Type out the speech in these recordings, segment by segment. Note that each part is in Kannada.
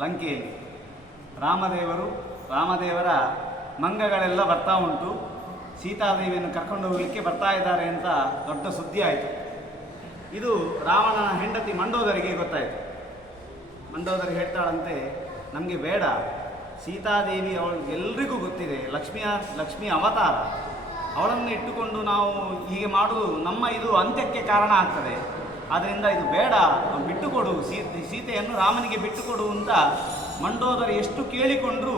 ಲಂಕೆಯಲ್ಲಿ ರಾಮದೇವರ ಮಂಗಗಳೆಲ್ಲ ಬರ್ತಾ ಉಂಟು, ಸೀತಾದೇವಿಯನ್ನು ಕರ್ಕೊಂಡು ಹೋಗಲಿಕ್ಕೆ ಬರ್ತಾ ಇದ್ದಾರೆ ಅಂತ ದೊಡ್ಡ ಸುದ್ದಿ ಆಯಿತು. ಇದು ರಾವಣನ ಹೆಂಡತಿ ಮಂಡೋದರಿಗೆ ಗೊತ್ತಾಯಿತು. ಮಂಡೋದರಿ ಹೇಳ್ತಾಳಂತೆ, ನಮಗೆ ಬೇಡ, ಸೀತಾದೇವಿ ಅವಳು ಎಲ್ರಿಗೂ ಗೊತ್ತಿದೆ, ಲಕ್ಷ್ಮಿ ಅವತಾರ, ಅವಳನ್ನು ಇಟ್ಟುಕೊಂಡು ನಾವು ಹೀಗೆ ಮಾಡುವುದು ನಮ್ಮ ಇದು ಅಂತ್ಯಕ್ಕೆ ಕಾರಣ ಆಗ್ತದೆ. ಆದ್ದರಿಂದ ಇದು ಬೇಡ, ಬಿಟ್ಟುಕೊಡು, ಸೀತೆಯನ್ನು ರಾಮನಿಗೆ ಬಿಟ್ಟುಕೊಡು ಅಂತ ಮಂಡೋದರಿ ಎಷ್ಟು ಕೇಳಿಕೊಂಡ್ರೂ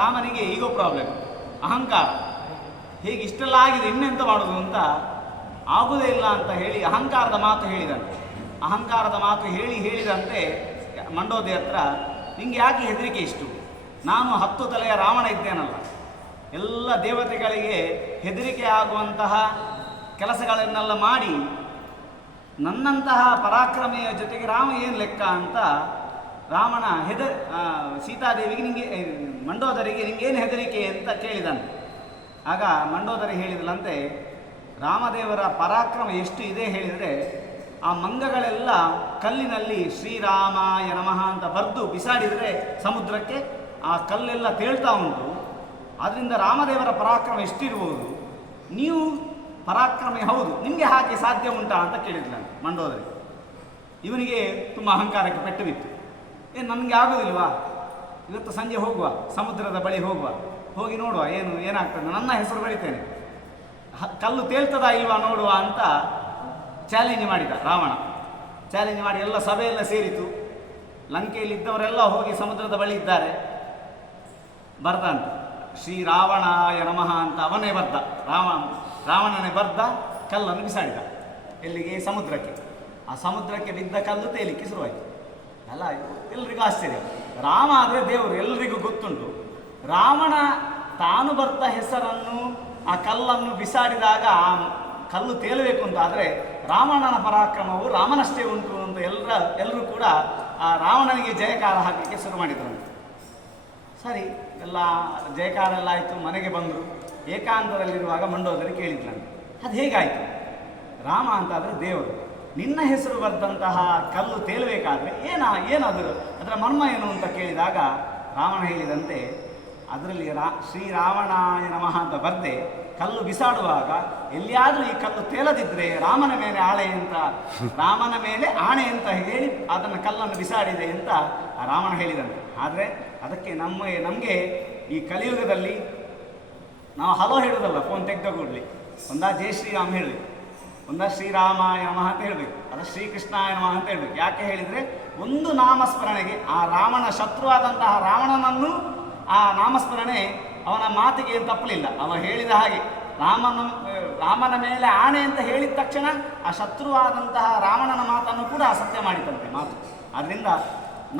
ರಾಮನಿಗೆ ಈಗೋ ಪ್ರಾಬ್ಲಮ್, ಅಹಂಕಾರ. ಹೇಗೆ ಇಷ್ಟೆಲ್ಲ ಆಗಿದೆ, ಇನ್ನೆಂತ ಮಾಡೋದು ಅಂತ ಆಗುವುದೇ ಇಲ್ಲ ಅಂತ ಹೇಳಿ ಅಹಂಕಾರದ ಮಾತು ಹೇಳಿದಂತೆ. ಅಹಂಕಾರದ ಮಾತು ಹೇಳಿದಂತೆ ಮಂಡೋದರಿ ಹತ್ರ, ನಿಂಗೆ ಯಾಕೆ ಹೆದರಿಕೆ ಇಷ್ಟು? ನಾನು 10 ತಲೆಯ ರಾವಣ ಇದ್ದೇನಲ್ಲ, ಎಲ್ಲ ದೇವತೆಗಳಿಗೆ ಹೆದರಿಕೆ ಆಗುವಂತಹ ಕೆಲಸಗಳನ್ನೆಲ್ಲ ಮಾಡಿ ನನ್ನಂತಹ ಪರಾಕ್ರಮೆಯ ಜೊತೆಗೆ ರಾಮ ಏನು ಲೆಕ್ಕ ಅಂತ ರಾವಣ ಸೀತಾದೇವಿಗೆ ಮಂಡೋದರಿಗೆ ನಿಂಗೇನು ಹೆದರಿಕೆ ಅಂತ ಕೇಳಿದನು. ಆಗ ಮಂಡೋದರಿ ಹೇಳಿದಳಂತೆ, ರಾಮದೇವರ ಪರಾಕ್ರಮ ಎಷ್ಟು ಇದೆ ಹೇಳಿದರೆ, ಆ ಮಂಗಗಳೆಲ್ಲ ಕಲ್ಲಿನಲ್ಲಿ ಶ್ರೀರಾಮಾಯ ನಮಃ ಅಂತ ಬರೆದು ಬಿಸಾಡಿದರೆ ಸಮುದ್ರಕ್ಕೆ ಆ ಕಲ್ಲೆಲ್ಲ ತೇಳ್ತಾ ಉಂಟು. ಆದ್ದರಿಂದ ರಾಮದೇವರ ಪರಾಕ್ರಮ ಎಷ್ಟಿರ್ಬೋದು, ನೀವು ಪರಾಕ್ರಮೆ ಹೌದು, ನಿಮಗೆ ಹಾಗೆ ಸಾಧ್ಯ ಉಂಟಾ ಅಂತ ಕೇಳಿದ್ಲ ಮಂಡೋದರಿ. ಇವನಿಗೆ ತುಂಬ ಅಹಂಕಾರಕ್ಕೆ ಪೆಟ್ಟು ಬಿತ್ತು. ನನಗೆ ಆಗೋದಿಲ್ವಾ, ಇವತ್ತು ಸಂಜೆ ಹೋಗುವ, ಸಮುದ್ರದ ಬಳಿ ಹೋಗುವ, ಹೋಗಿ ನೋಡುವ ಏನಾಗ್ತದೆ, ನನ್ನ ಹೆಸರು ಬಳಿತೇನೆ, ಕಲ್ಲು ತೇಲ್ತದಾ ಇಲ್ವಾ ನೋಡುವ ಅಂತ ಚಾಲೆಂಜ್ ಮಾಡಿದ ರಾವಣ. ಚಾಲೆಂಜ್ ಮಾಡಿ ಎಲ್ಲ ಸಭೆಯೆಲ್ಲ ಸೇರಿತು. ಲಂಕೆಯಲ್ಲಿದ್ದವರೆಲ್ಲ ಹೋಗಿ ಸಮುದ್ರದ ಬಳಿ ಇದ್ದಾರೆ. ಬರ್ದಂತ ಶ್ರೀರಾವಣಾಯ ನಮಃ ಅಂತ ಅವನೇ ಬರ್ದ, ರಾವಣನೇ ಬರ್ದ, ಕಲ್ಲನ್ನು ಬಿಸಾಡಿದ. ಎಲ್ಲಿಗೆ? ಸಮುದ್ರಕ್ಕೆ. ಆ ಸಮುದ್ರಕ್ಕೆ ಬಿದ್ದ ಕಲ್ಲು ತೇಲಿಕ್ಕೆ ಶುರುವಾಯಿತು. ಅಲ್ಲ, ಎಲ್ರಿಗೂ ಆಶ್ಚರ್ಯ. ರಾಮ ಆದರೆ ದೇವರು, ಎಲ್ರಿಗೂ ಗೊತ್ತುಂಟು. ರಾವಣ ತಾನು ಬರ್ದ ಹೆಸರನ್ನು ಆ ಕಲ್ಲನ್ನು ಬಿಸಾಡಿದಾಗ ಆ ಕಲ್ಲು ತೇಲಬೇಕು ಅಂತ ಆದರೆ ರಾವಣನ ಪರಾಕ್ರಮವು ರಾಮನಷ್ಟೇ ಉಂಟು ಅಂತ ಎಲ್ಲರೂ ಕೂಡ ಆ ರಾವಣನಿಗೆ ಜಯಕಾರ ಹಾಕಲಿಕ್ಕೆ ಶುರು ಮಾಡಿದರು. ಸರಿ, ಎಲ್ಲ ಜಯಕಾರ ಎಲ್ಲ ಆಯಿತು. ಮನೆಗೆ ಬಂದರು. ಏಕಾಂತದಲ್ಲಿರುವಾಗ ಮಂಡೋದರಿ ಕೇಳಿದ್ಲಂತೆ, ಅದು ಹೇಗಾಯಿತು? ರಾಮ ಅಂತಾದರೆ ದೇವರು, ನಿನ್ನ ಹೆಸರು ಬರೆದಂತಹ ಕಲ್ಲು ತೇಲಬೇಕಾದ್ರೆ ಏನದು, ಅದರ ಮರ್ಮ ಏನು ಅಂತ ಕೇಳಿದಾಗ ರಾವಣ ಹೇಳಿದಂತೆ, ಅದರಲ್ಲಿ ಶ್ರೀರಾವಣಾಯ ನಮಃ ಅಂತ ಬರ್ದೆ ಕಲ್ಲು ಬಿಸಾಡುವಾಗ ಎಲ್ಲಿಯಾದರೂ ಈ ಕಲ್ಲು ತೇಲದಿದ್ದರೆ ರಾಮನ ಮೇಲೆ ಆಣೆ ಅಂತ ಹೇಳಿ ಅದನ್ನು ಕಲ್ಲನ್ನು ಬಿಸಾಡಿದೆ ಅಂತ ರಾವಣ ಹೇಳಿದಂತೆ. ಆದರೆ ಅದಕ್ಕೆ ನಮಗೆ ಈ ಕಲಿಯುಗದಲ್ಲಿ ನಾವು ಹಲೋ ಹೇಳೋದಲ್ಲ, ಫೋನ್ ತೆಗೆದ ಕೂಡಲಿ ಒಂದಾ ಜೈ ಶ್ರೀರಾಮ್ ಹೇಳಿ, ಒಂದಾ ಶ್ರೀರಾಮಾಯ ನಮಃ ಅಂತ ಹೇಳಬೇಕು, ಅದು ಶ್ರೀಕೃಷ್ಣಾಯ ನಮಃ ಅಂತ ಹೇಳಬೇಕು. ಯಾಕೆ ಹೇಳಿದರೆ ಒಂದು ನಾಮಸ್ಮರಣೆಗೆ ಆ ರಾವಣ ಶತ್ರುವಾದಂತಹ ರಾವಣನನ್ನು ಆ ನಾಮಸ್ಮರಣೆ ಅವನ ಮಾತಿಗೆ ಏನು ತಪ್ಪಲಿಲ್ಲ. ಅವ ಹೇಳಿದ ಹಾಗೆ ರಾಮನ ಮೇಲೆ ಆಣೆ ಅಂತ ಹೇಳಿದ ತಕ್ಷಣ ಆ ಶತ್ರುವಾದಂತಹ ರಾವಣನ ಮಾತನ್ನು ಕೂಡ ಅಸತ್ಯ ಮಾಡಿದಂತೆ ಮಾತು. ಆದ್ದರಿಂದ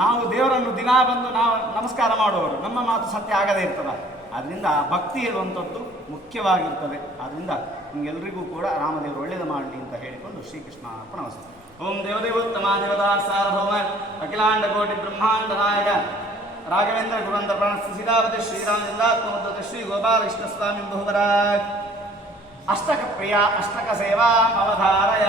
ನಾವು ದೇವರನ್ನು ದಿನಾ ಬಂದು ನಾವು ನಮಸ್ಕಾರ ಮಾಡುವವರು, ನಮ್ಮ ಮಾತು ಸತ್ಯ ಆಗದೇ ಇರ್ತದೆ. ಆದ್ದರಿಂದ ಭಕ್ತಿ ಹೇಳುವಂಥದ್ದು ಮುಖ್ಯವಾಗಿರ್ತದೆ. ಆದ್ದರಿಂದ ನಿಮಗೆಲ್ಲರಿಗೂ ಕೂಡ ರಾಮದೇವರು ಒಳ್ಳೆಯದು ಮಾಡಲಿ ಅಂತ ಹೇಳಿಕೊಂಡು ಶ್ರೀಕೃಷ್ಣ ಅರ್ಪಣಮಸ್ತು. ಓಂ ದೇವದೇವೋತ್ತಮ ದೇವತಾ ಸಾರ್ವಭೌಮ ಅಖಿಲಾಂಡ ಕೋಟಿ ಬ್ರಹ್ಮಾಂಡ ನಾಯಕ ರಾಘವೇಂದ್ರ ಗುರುವಂದ್ರ ಪ್ರಣಸ್ಥ ಸೀತಾವತಿ ಶ್ರೀರಾಮಚಂದ್ರಾತ್ಮೋದ್ಧತ ಶ್ರೀ ಗೋಪಾಲಕೃಷ್ಣ ಸ್ವಾಮಿ ಬಹುವರಾಜ್ ಅಷ್ಟಕ ಪ್ರಿಯ ಅಷ್ಟಕ ಸೇವಾ ಅವಧಾರಯ.